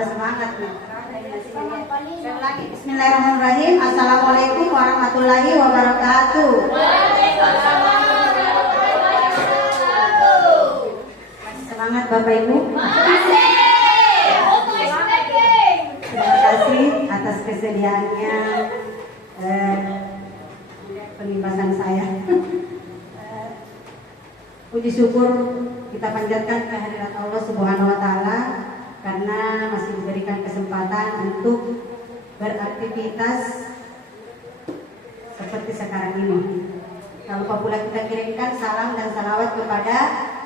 tambah semangat nih. Bismillahirrahmanirrahim. Assalamualaikum warahmatullahi wabarakatuh. Semangat Bapak Ibu. Terima kasih atas kesediaannya penimbasan saya. Puji syukur kita panjatkan kehadirat Allah Subhanahu wa taala karena masih diberikan kesempatan untuk beraktivitas seperti sekarang ini. Kalau pula kita kirimkan salam dan salawat kepada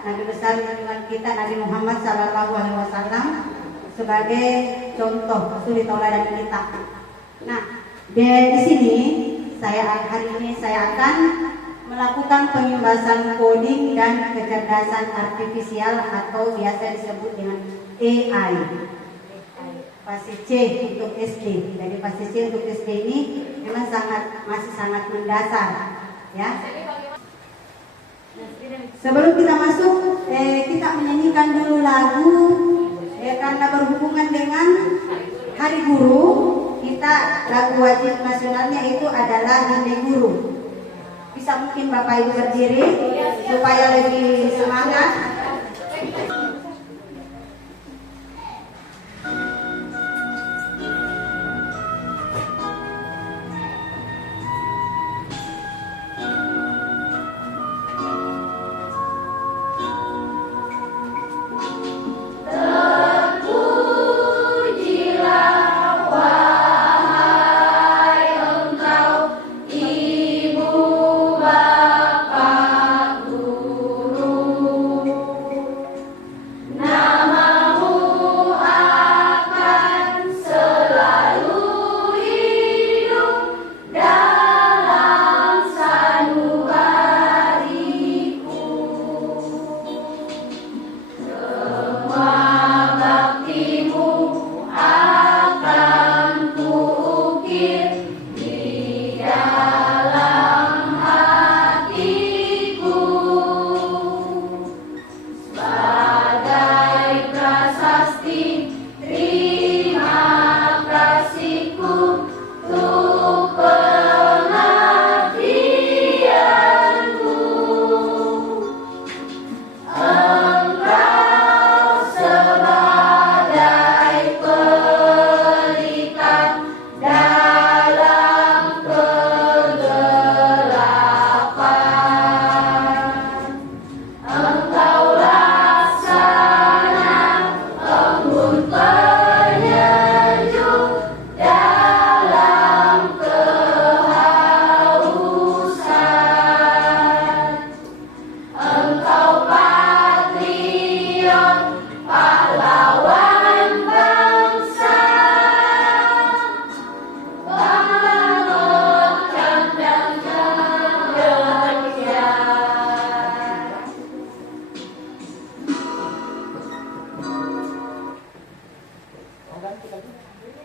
Nabi besar junjungan kita Nabi Muhammad SAW sebagai contoh suri tauladan kita. Nah, di sini hari ini saya akan melakukan pembahasan coding dan kecerdasan artifisial atau biasa disebut dengan AI. Fase C untuk SD. Jadi fase C untuk SD ini memang masih sangat mendasar, ya. Sebelum kita masuk, kita menyanyikan dulu lagu karena berhubungan dengan Hari Guru. Kita lagu wajib nasionalnya itu adalah Hinde Guru. Bisa mungkin Bapak Ibu berdiri supaya lebih semangat.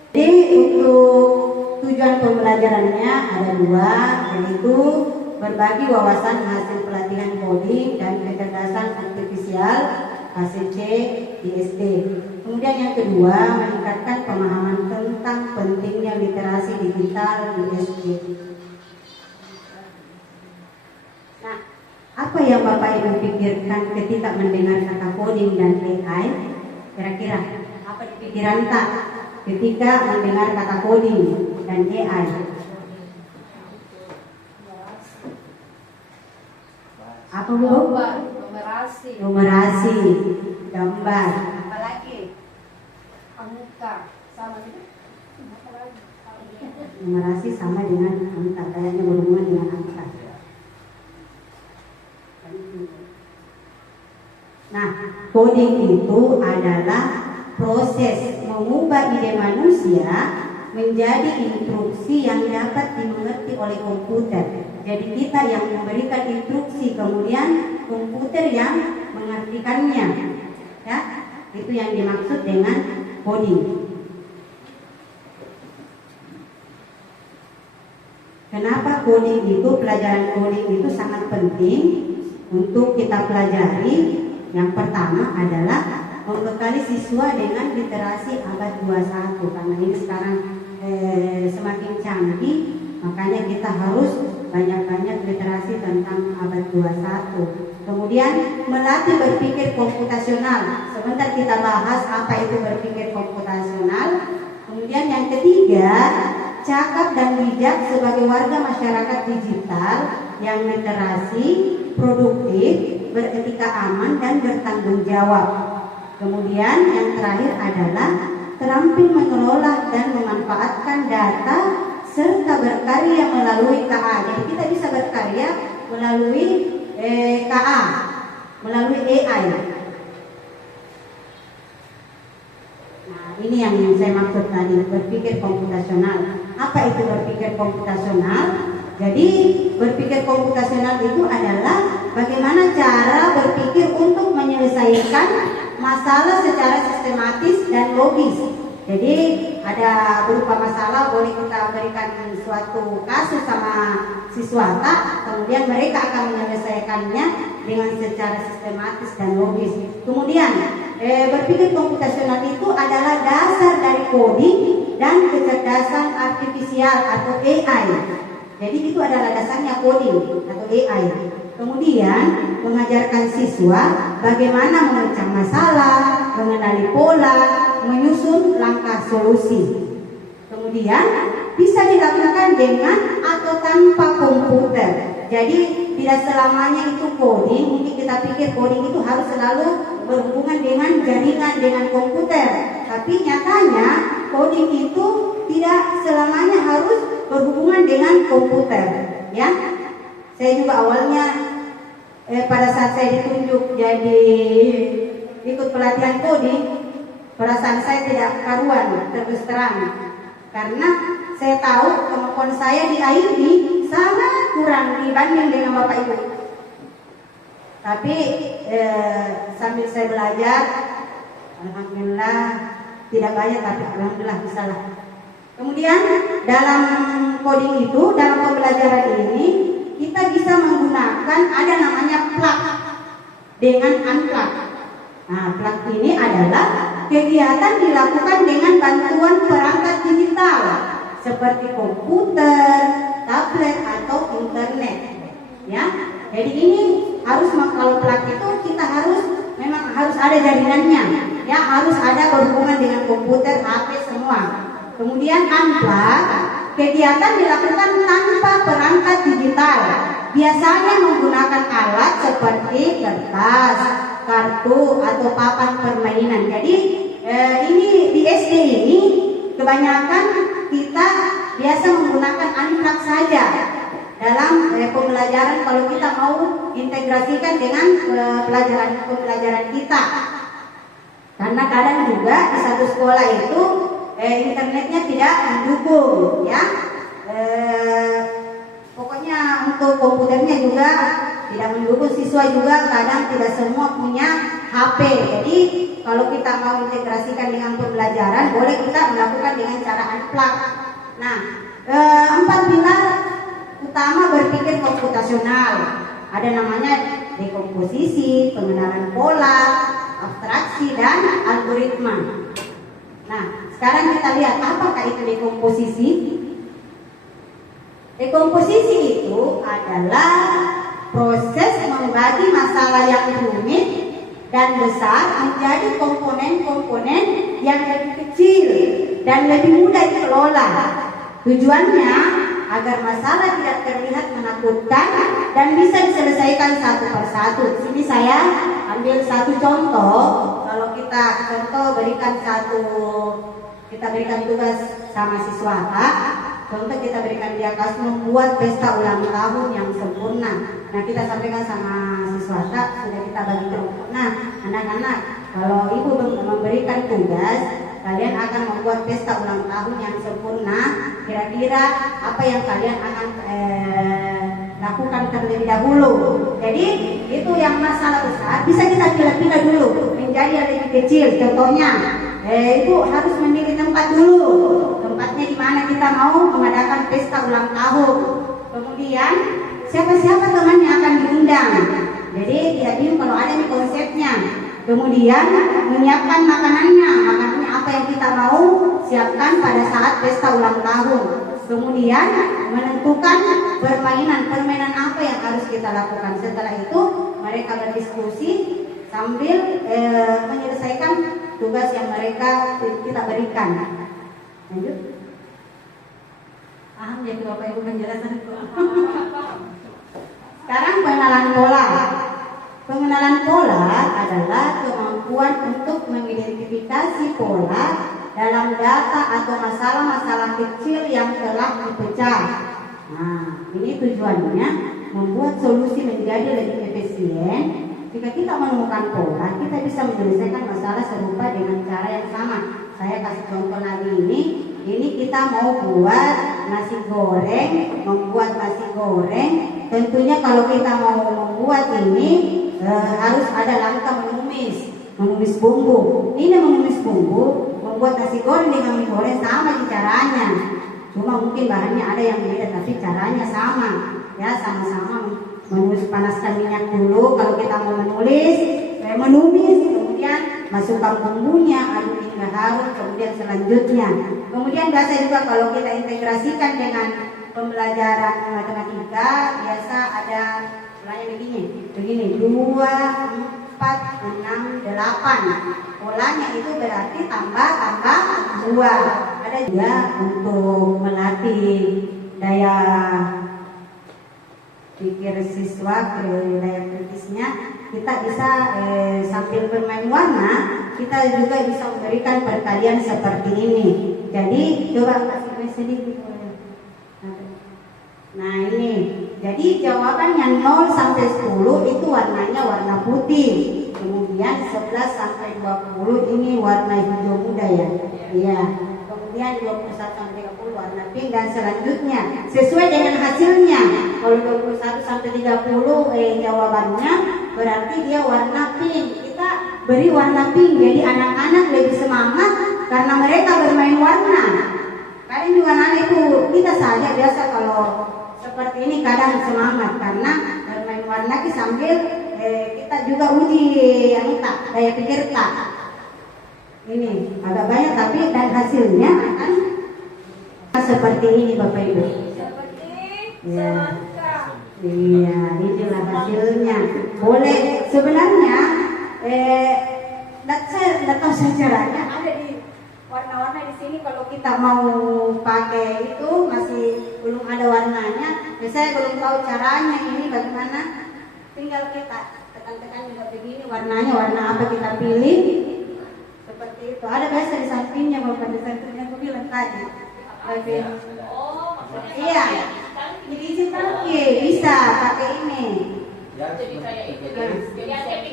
Jadi untuk tujuan pembelajarannya ada dua, yaitu berbagi wawasan hasil pelatihan coding dan kecerdasan artifisial fase C di SD. Kemudian yang kedua, meningkatkan pemahaman tentang pentingnya literasi digital di SD. Nah, apa yang Bapak Ibu pikirkan ketika mendengar kata coding dan AI? Kira-kira apa di pikiran tak ketika mendengar kata coding dan AI? Apa Bu? Numerasi, gambar. Apalagi? Angka sama juga. Numerasi sama dengan angka, kayaknya berhubungan dengan angka. Nah, coding itu adalah proses mengubah ide manusia menjadi instruksi yang dapat dimengerti oleh komputer. Jadi kita yang memberikan instruksi, kemudian komputer yang mengartikannya. Ya, itu yang dimaksud dengan coding. Kenapa coding itu, pelajaran coding itu sangat penting untuk kita pelajari? Yang pertama adalah membekali siswa dengan literasi abad 21 karena ini sekarang semakin canggih, makanya kita harus banyak-banyak literasi tentang abad 21. Kemudian melatih berpikir komputasional. Sebentar kita bahas apa itu berpikir komputasional. Kemudian yang ketiga, cakap dan bijak sebagai warga masyarakat digital yang literasi, produktif, beretika aman dan bertanggung jawab. Kemudian yang terakhir adalah terampil mengelola dan memanfaatkan data serta berkarya melalui KA. Jadi kita bisa berkarya melalui KA, melalui AI. Nah, ini yang saya maksud tadi, berpikir komputasional. Apa itu berpikir komputasional? Jadi berpikir komputasional itu adalah bagaimana cara berpikir untuk menyelesaikan masalah secara sistematis dan logis. Jadi ada berupa masalah, boleh kita berikan suatu kasus sama siswata, kemudian mereka akan menyelesaikannya dengan secara sistematis dan logis. Kemudian berpikir komputasional itu adalah dasar dari coding dan kecerdasan artifisial atau AI. Jadi itu adalah dasarnya coding atau AI. Kemudian mengajarkan siswa bagaimana memecah masalah, mengenali pola, menyusun langkah solusi. Kemudian bisa dilakukan dengan atau tanpa komputer. Jadi tidak selamanya itu coding. Mungkin kita pikir coding itu harus selalu berhubungan dengan jaringan, dengan komputer. Tapi nyatanya coding itu tidak selamanya harus berhubungan dengan komputer. Ya, saya juga awalnya pada saat saya ditunjuk jadi ikut pelatihan coding, perasaan saya tidak karuan, terus terang, karena saya tahu kemampuan saya di IT sangat kurang dibanding dengan Bapak Ibu. Tapi sambil saya belajar, alhamdulillah tidak banyak, tapi alhamdulillah bisa lah. Kemudian dalam coding itu, dalam pembelajaran ini kita bisa menggunakan ada namanya plug dengan unplug. Nah, plug ini adalah kegiatan dilakukan dengan bantuan perangkat digital seperti komputer, tablet atau internet. Ya, jadi ini harus, kalau plug itu kita memang harus ada jaringannya. Ya, harus ada berhubungan dengan komputer, HP semua. Kemudian unplug, kegiatan dilakukan tanpa perangkat digital. Biasanya menggunakan alat seperti kertas, kartu atau papan permainan. Jadi ini di SD ini kebanyakan kita biasa menggunakan unplug saja dalam pembelajaran kalau kita mau integrasikan dengan pembelajaran kita. Karena kadang juga di satu sekolah itu internetnya tidak mendukung, ya. Pokoknya untuk komputernya juga tidak mendukung, siswa juga kadang tidak semua punya HP. Jadi kalau kita mau integrasikan dengan pembelajaran, boleh kita melakukan dengan cara unplug. Nah, 4 pilar utama berpikir komputasional. Ada namanya dekomposisi, pengenalan pola, abstraksi, dan algoritma. Nah, sekarang kita lihat apakah itu dekomposisi. Dekomposisi itu adalah proses membagi masalah yang rumit dan besar menjadi komponen-komponen yang lebih kecil dan lebih mudah dikelola. Tujuannya agar masalah tidak terlihat menakutkan dan bisa diselesaikan satu persatu. Di sini saya ambil satu contoh. Kalau kita berikan tugas sama siswa, contoh kita berikan dia kasus membuat pesta ulang tahun yang sempurna. Nah, kita sampaikan sama siswa, sudah kita bagi kelompok. Nah, anak-anak, kalau ibu memberikan tugas, kalian akan membuat pesta ulang tahun yang sempurna. Kira-kira apa yang kalian akan lakukan terlebih dahulu. Jadi itu yang masalah besar bisa kita pilih-pilih dulu menjadi yang lebih kecil. Contohnya, itu harus memilih tempat dulu. Tempatnya di mana kita mau mengadakan pesta ulang tahun. Kemudian siapa-siapa teman yang akan diundang. Jadi tidak bingung kalau ada nih konsepnya. Kemudian menyiapkan makanannya apa yang kita mau siapkan pada saat pesta ulang tahun. Kemudian menentukan permainan apa yang harus kita lakukan. Setelah itu mereka berdiskusi sambil menyelesaikan tugas yang kita berikan. Lanjut. Paham ya Bapak Ibu penjelasan itu? Sekarang pengenalan pola. Pengenalan pola adalah kemampuan untuk mengidentifikasi pola dalam data atau masalah-masalah kecil yang telah dipecah. Nah, ini tujuannya membuat solusi menjadi lebih efisien. Jika kita menemukan pola, kita bisa menyelesaikan masalah serupa dengan cara yang sama. Saya kasih contoh lagi ini kita mau buat nasi goreng, membuat nasi goreng. Tentunya kalau kita mau membuat ini harus ada langkah menumis bumbu. Ini menumis bumbu, membuat nasi goreng dengan mie goreng sama caranya. Cuma mungkin bahannya ada yang beda, tapi caranya sama. Ya, sama-sama panaskan minyak dulu kalau kita mau menumis, kemudian masukkan bumbunya, aduk hingga harum, kemudian selanjutnya. Kemudian biasa juga kalau kita integrasikan dengan pembelajaran matematika, biasa ada begini 2, 4, 6, 8. Polanya itu berarti tambah 2. Ada juga untuk melatih daya pikir siswa, daya kritisnya. Kita bisa sambil bermain warna, kita juga bisa memberikan perkalian seperti ini. Jadi coba kasih sedikit. Nah ini, jadi jawabannya 0 sampai 10 itu warnanya warna putih. Kemudian 11 sampai 20 ini warna hijau muda ya. Iya. Kemudian 21 sampai 30 warna pink dan selanjutnya sesuai dengan hasilnya. Kalau 21 sampai 30 jawabannya berarti dia warna pink. Kita beri warna pink, jadi anak-anak lebih semangat karena mereka bermain warna. Kalian juga anak itu, kita saja biasa kalau seperti ini kadang semangat karena bermain warna sambil kita juga uji daya pikir tak. Ini agak banyak tapi dan hasilnya akan seperti ini Bapak Ibu. Ya. Iya, inilah hasilnya. Boleh sebenarnya saya tahu caranya ada di warna-warna di sini. Kalau kita mau pakai itu masih belum ada warnanya. Saya belum tahu caranya ini bagaimana. Tinggal kita tekan-tekan juga begini warnanya, warna apa kita pilih. Seperti itu. Ada biasa di sampingnya Bapak, di sampingnya aku bilang tadi. Iya. Jadi oke, bisa pakai ini. Jadi kayak itu.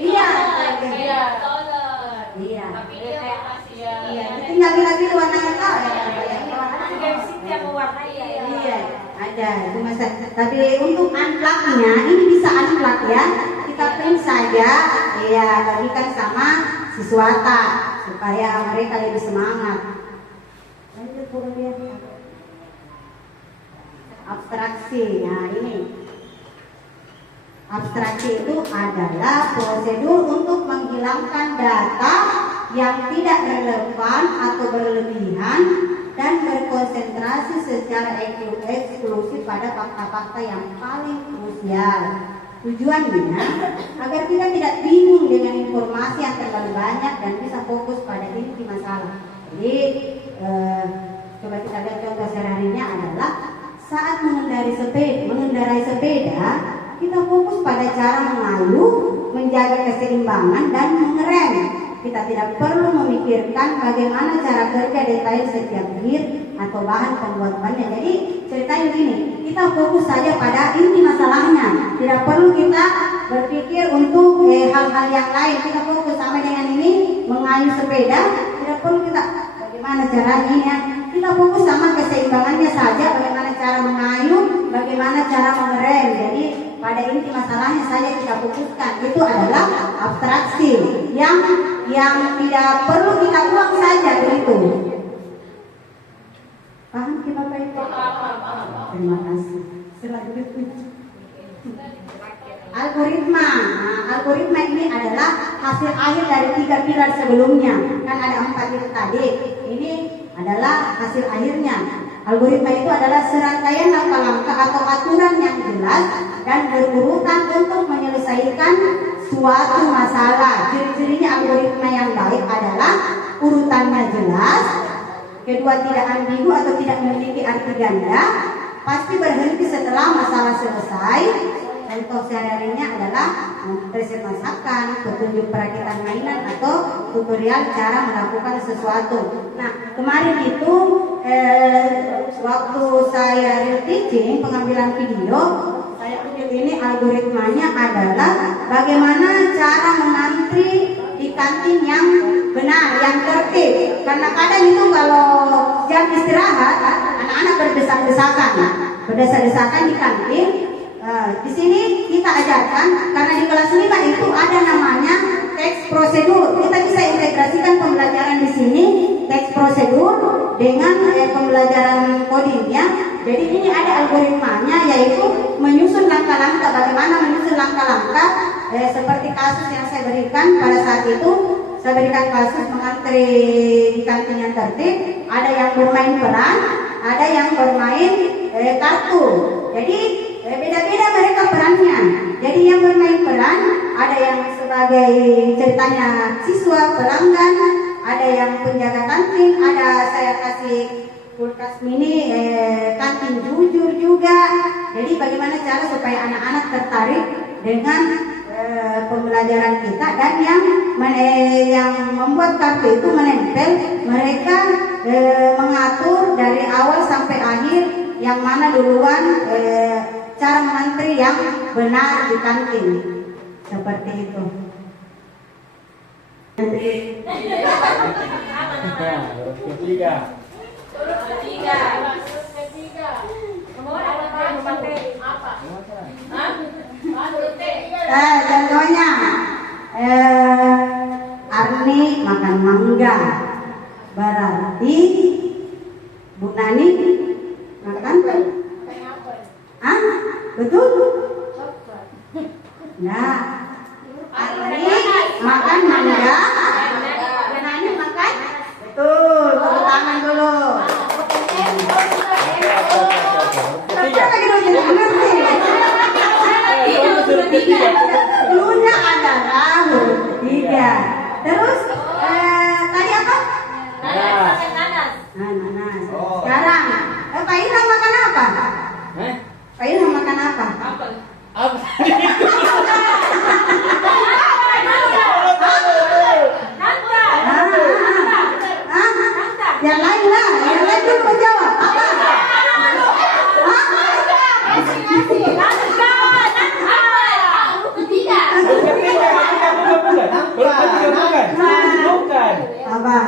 Iya. Iya. Iya. Tinggal pilih warna apa ya. Iya. Ada. Cuma tapi untuk unplug-nya ini bisa unplug ya. Kita print saja. Iya. Bagikan sama siswata supaya mereka lebih semangat. Lanjut kemudian. Abstraksi. Nah ini abstraksi itu adalah prosedur untuk menghilangkan data yang tidak relevan atau berlebihan dan berkonsentrasi secara eksklusif pada fakta-fakta yang paling krusial. Tujuannya agar kita tidak bingung dengan informasi yang terlalu banyak dan bisa fokus pada inti masalah. Jadi coba kita lihat contoh sehari-harinya adalah saat mengendarai sepeda, kita fokus pada cara mengayuh, menjaga keseimbangan dan mengerem. Kita tidak perlu memikirkan bagaimana cara kerja detail setiap gear atau bahan pembuatannya. Jadi ceritanya begini, kita fokus saja pada inti masalahnya. Tidak perlu kita berpikir untuk hal-hal yang lain. Kita fokus sama dengan ini, mengayuh sepeda. Tidak perlu kita bagaimana caranya ya. Kita fokus sama keseimbangannya saja, bagaimana cara mengayuh, bagaimana cara mengerem. Jadi pada inti masalahnya saja kita fokuskan. Itu adalah abstraksi yang tidak perlu kita buang saja begitu. Paham kita Pak Ibu? Terima kasih. Selanjutnya algoritma. Nah, algoritma ini adalah hasil akhir dari 3 pilar sebelumnya. Kan ada 4 itu tadi. Ini adalah hasil akhirnya. Algoritma itu adalah serangkaian langkah-langkah atau aturan yang jelas dan berurutan untuk menyelesaikan suatu masalah. Ciri-cirinya algoritma yang baik adalah urutannya jelas, kedua tidak ambigu atau tidak memiliki arti ganda, pasti berhenti setelah masalah selesai. Contoh sehari-harinya adalah resep masakan, petunjuk perakitan mainan, atau tutorial cara melakukan sesuatu. Nah, kemarin itu waktu saya real teaching, pengambilan video, saya tunjuk ini algoritmanya adalah bagaimana cara mengantri di kantin yang benar, yang tertib. Karena kadang itu kalau jam istirahat, anak-anak berdesak-desakan di kantin. Di sini kita ajarkan, karena di kelas 5 itu ada namanya teks prosedur. Kita bisa integrasikan pembelajaran di sini teks prosedur dengan pembelajaran codingnya. Jadi ini ada algoritmanya, yaitu menyusun langkah-langkah, bagaimana menyusun langkah-langkah seperti kasus yang saya berikan pada saat itu. Saya berikan kasus mengantri di kantin yang tertib. Ada yang bermain peran, ada yang bermain kartu. Jadi beda-beda mereka perannya. Jadi yang bermain peran ada yang sebagai ceritanya siswa pelanggan, ada yang penjaga kantin, ada saya kasih kulkas mini kantin jujur juga. Jadi bagaimana cara supaya anak-anak tertarik dengan pembelajaran kita, dan yang membuat kartu itu menempel, mereka mengatur dari awal sampai akhir yang mana duluan cara mengantri yang benar di kantin, seperti itu. Ketiga. Contohnya Arni makan mangga, berarti Bu Nani makan betul? Nah, Arni makan mangga, Bu Nani makan betul. Tepuk tangan dulu. Luna adalah huruf ketiga. Terus tadi apa? Nanas. Nanas. Sekarang Pak Ilham makan apa? Pak Ilham makan apa? Apel. Yang lain lah, yang lain dulu menjawab. Apa? Bukan. Apa?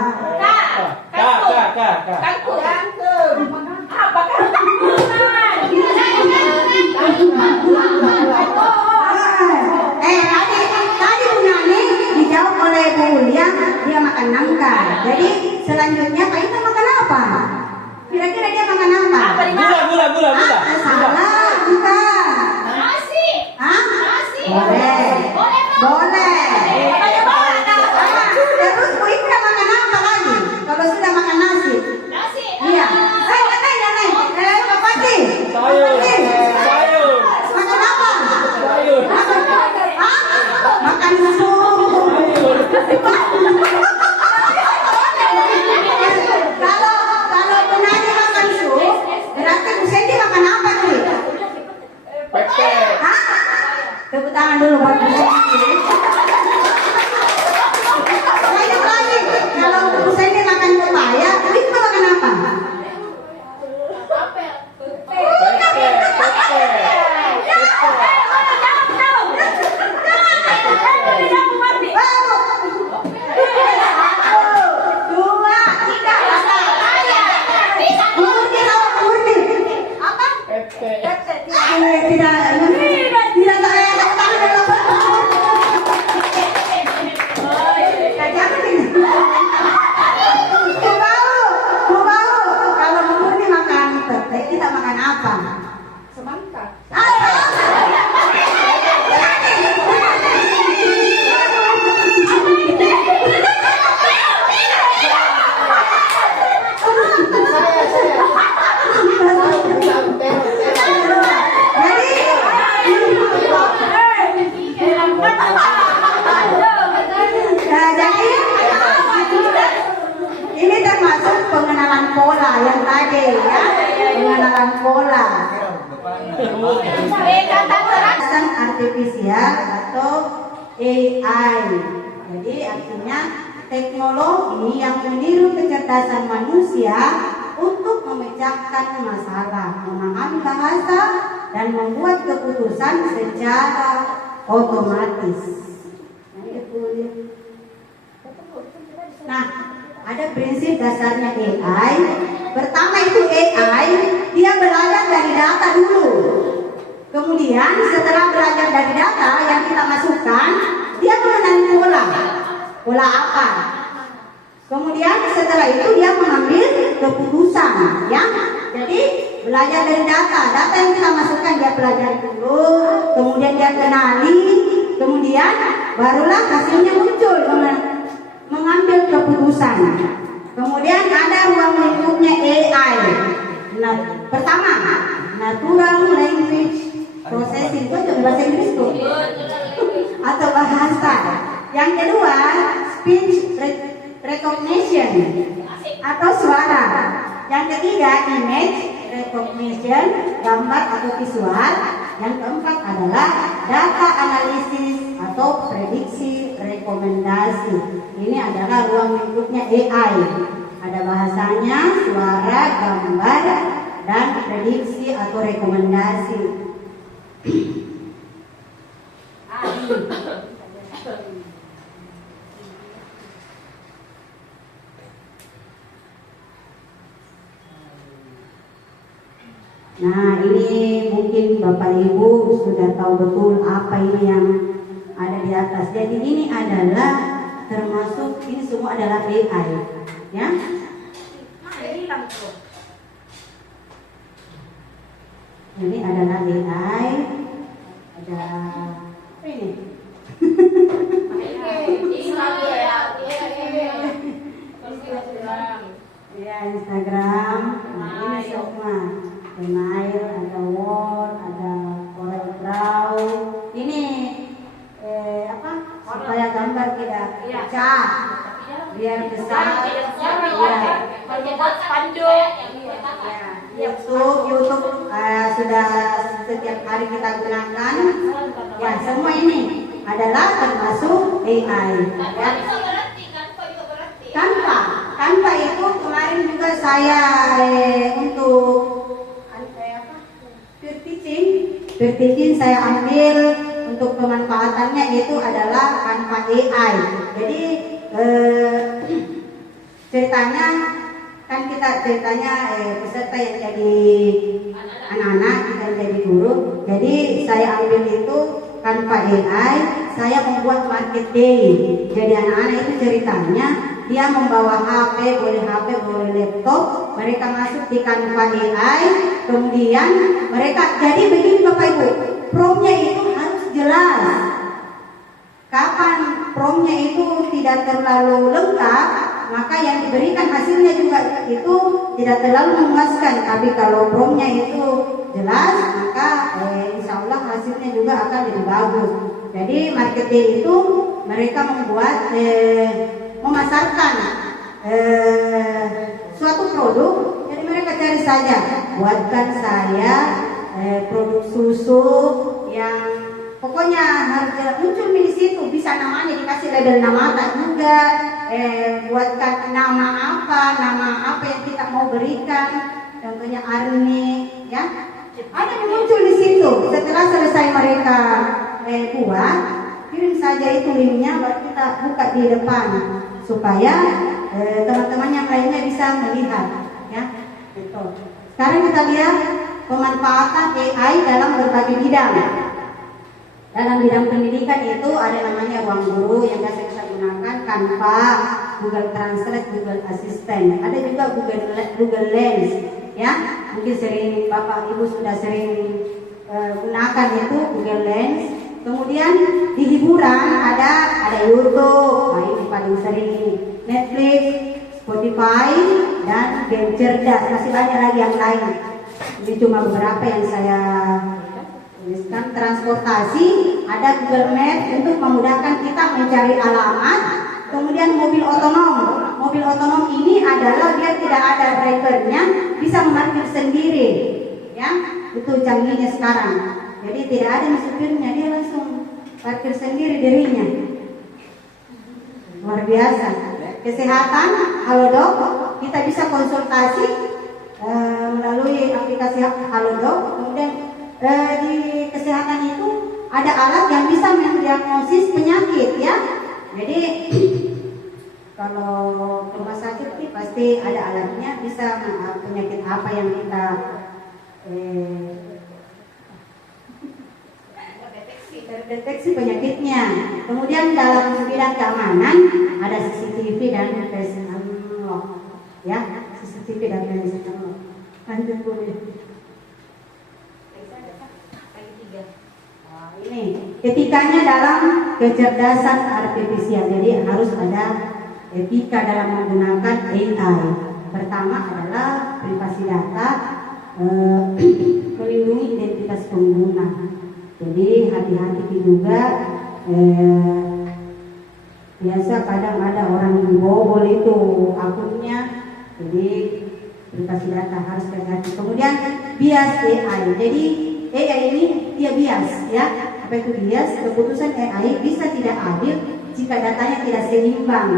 Tadi Bu Nani dijawab oleh Bu Ulia, dia makan nangka. Jadi selanjutnya Pak Ita makan apa? Kira-kira dia makan apa? Gula. Salah, bukan. Nasi. Nasi. Boleh. Terus Bu Ita makan apa lagi? Kalau sudah makan nasi? Nasi. Iya. Lain. Pak Pati. Sayur. Makan apa? Sayur. Makan susu. Kalau penanya makan susu, berarti Bu Sandy makan apa nih? Pepes. Tepuk tangan dulu buat Bu Sandy. Lanjut lagi. Kalau Bu Sandy makan pepaya, itu makan apa? Kita makan apa? Semangka. ya, pengenalan pola. Kecerdasan artifisial atau AI. Jadi artinya teknologi yang meniru kecerdasan manusia untuk memecahkan masalah, memahami bahasa, dan membuat keputusan secara otomatis. Nah, ada prinsip dasarnya AI. Pertama itu AI, dia belajar dari data dulu. Kemudian setelah belajar dari data yang kita masukkan, dia mengenali pola. Pola apa? Kemudian setelah itu dia mengambil keputusan, ya. Jadi belajar dari data yang kita masukkan dia pelajari dulu, kemudian dia kenali, kemudian barulah hasilnya muncul mengambil keputusan. Kemudian ada ruang lingkupnya AI. Nah, pertama, natural language processing, itu bahasa Inggris tuh, atau bahasa. Yang kedua, speech recognition atau suara. Yang ketiga, image recognition, gambar atau visual. Yang keempat adalah data analisis atau prediksi rekomendasi. Ini adalah ruang lingkupnya AI. Ada bahasanya, suara, gambar, dan prediksi atau rekomendasi. Nah, ini mungkin Bapak Ibu sudah tahu betul apa ini yang ada di atas. Jadi ini adalah termasuk, ini semua adalah AI, ya. Ini adalah AI. Ada apa ini? Ya, Instagram. Nah, ini semua. Email, ada Word, ada Corel Draw. Ini apa? Supaya gambar tidak pecah, biar besar. YouTube sudah setiap hari kita gunakan. Ya, semua ini adalah termasuk AI. Ya. Canva itu kemarin juga saya untuk peer teaching saya ambil untuk pemanfaatannya itu adalah Canva AI. Jadi ceritanya kan kita peserta yang jadi anak-anak, kita jadi guru. Jadi saya ambil itu Canva AI, saya membuat market day. Jadi anak-anak itu ceritanya dia membawa HP, boleh laptop, mereka masuk di Canva AI, kemudian mereka, jadi begini Bapak Ibu, promptnya itu harus jelas. Kapan promptnya itu tidak terlalu lengkap, maka yang diberikan hasilnya juga itu tidak terlalu memuaskan. Tapi kalau promptnya itu jelas, maka insya Allah hasilnya juga akan lebih bagus. Jadi marketing itu mereka membuat memasarkan suatu produk. Jadi mereka cari saja, buatkan saya produk susu yang pokoknya harus muncul di situ, bisa namanya dikasih label nama juga, buatkan nama apa yang kita mau berikan, contohnya Arni, ya, ada yang muncul di situ. Setelah selesai mereka buat, kirim saja itu linknya, baru kita buka di depan supaya teman-teman yang lainnya bisa melihat, ya. Gitu. Sekarang kita lihat pemanfaatan AI dalam berbagai bidang. Dalam bidang pendidikan itu ada namanya ruang guru yang biasa kita gunakan, Canva, Google Translate, Google Assistant. Ada juga Google Lens, ya. Mungkin sering Bapak Ibu sudah sering gunakan itu Google Lens. Kemudian di hiburan ada YouTube, nah ini paling sering, Netflix, Spotify, dan game cerdas. Masih banyak lagi yang lain. Ini cuma beberapa yang saya tuliskan. Transportasi, ada Google Maps untuk memudahkan kita mencari alamat. Kemudian mobil otonom. mobil otonom ini adalah dia tidak ada drivernya, bisa memarkir sendiri, ya. Itu canggihnya sekarang. Jadi tidak ada supirnya, dia langsung parkir sendiri dirinya. Luar biasa. Kesehatan, Halodoc, kita bisa konsultasi melalui aplikasi Halodoc. Kemudian di kesehatan itu ada alat yang bisa mendiagnosis penyakit, ya. Jadi kalau ke rumah sakit ini pasti ada alatnya, bisa penyakit apa yang kita terdeteksi penyakitnya. Kemudian dalam bidang keamanan ada CCTV dan face unlock, ya. CCTV dan face unlock. Lanjut boleh. Ini etikanya dalam kecerdasan artifisial. Jadi harus ada etika dalam menggunakan AI. Pertama adalah privasi data, melindungi identitas pengguna. Jadi hati-hati juga. Biasa kadang ada orang yang bobol itu akunnya. Jadi privasi data harus hati-hati. Kemudian bias AI. Jadi AI ini dia bias, ya. Apa itu bias? Keputusan AI bisa tidak adil jika datanya tidak seimbang.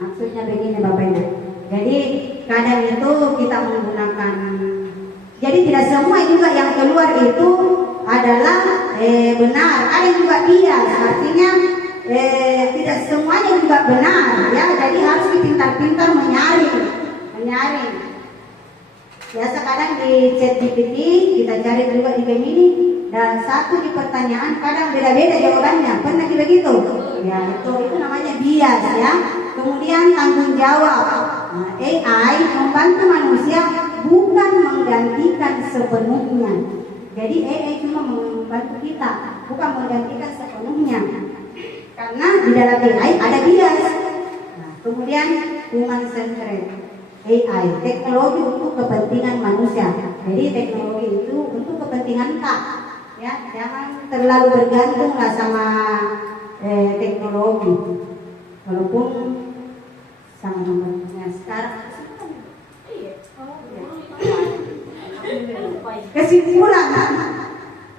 Maksudnya begini Bapak Ibu. Jadi kadang itu kita menggunakan, jadi tidak semua juga yang keluar itu adalah benar. Ada juga bias, artinya tidak semuanya juga benar, ya. Jadi harus pintar-pintar menyaring. Biasa kadang di ChatGPT kita cari juga di Gemini, dan satu di pertanyaan kadang beda-beda jawabannya. Pernah begitu? Ya, itu namanya bias, ya. Kemudian tanggung jawab. Nah, AI membantu manusia, bukan menggantikan sepenuhnya. Jadi AI cuma membantu kita, bukan menggantikan sepenuhnya. Karena di dalam AI ada bias. Nah, kemudian human centered AI, teknologi untuk kepentingan manusia. Jadi teknologi itu untuk kepentingan kita, ya. Jangan terlalu bergantunglah sama teknologi. Walaupun sama nomornya sekarang. Kesimpulan,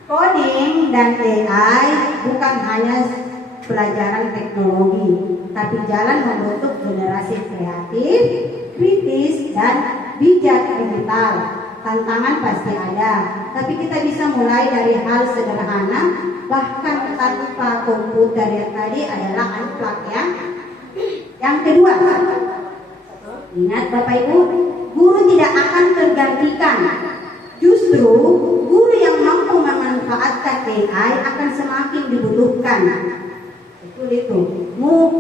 coding dan AI bukan hanya pelajaran teknologi, tapi jalan membentuk generasi kreatif, kritis, dan bijak digital. Tantangan pasti ada, tapi kita bisa mulai dari hal sederhana. Bahkan tanpa komputer yang tadi adalah unplug, ya. Yang kedua, ingat Bapak Ibu, guru tidak akan tergantikan. Justru guru yang mampu memanfaatkan AI akan semakin dibutuhkan. Itu.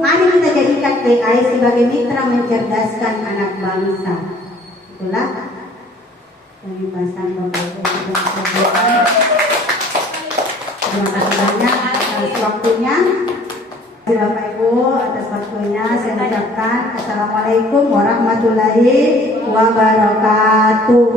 Mari kita jadikan AI sebagai mitra mencerdaskan anak bangsa. Itulah pembahasan Bapak Ibu. Terima kasih banyak atas waktunya. Bapak Ibu atas waktunya saya ucapkan Assalamualaikum warahmatullahi wabarakatuh.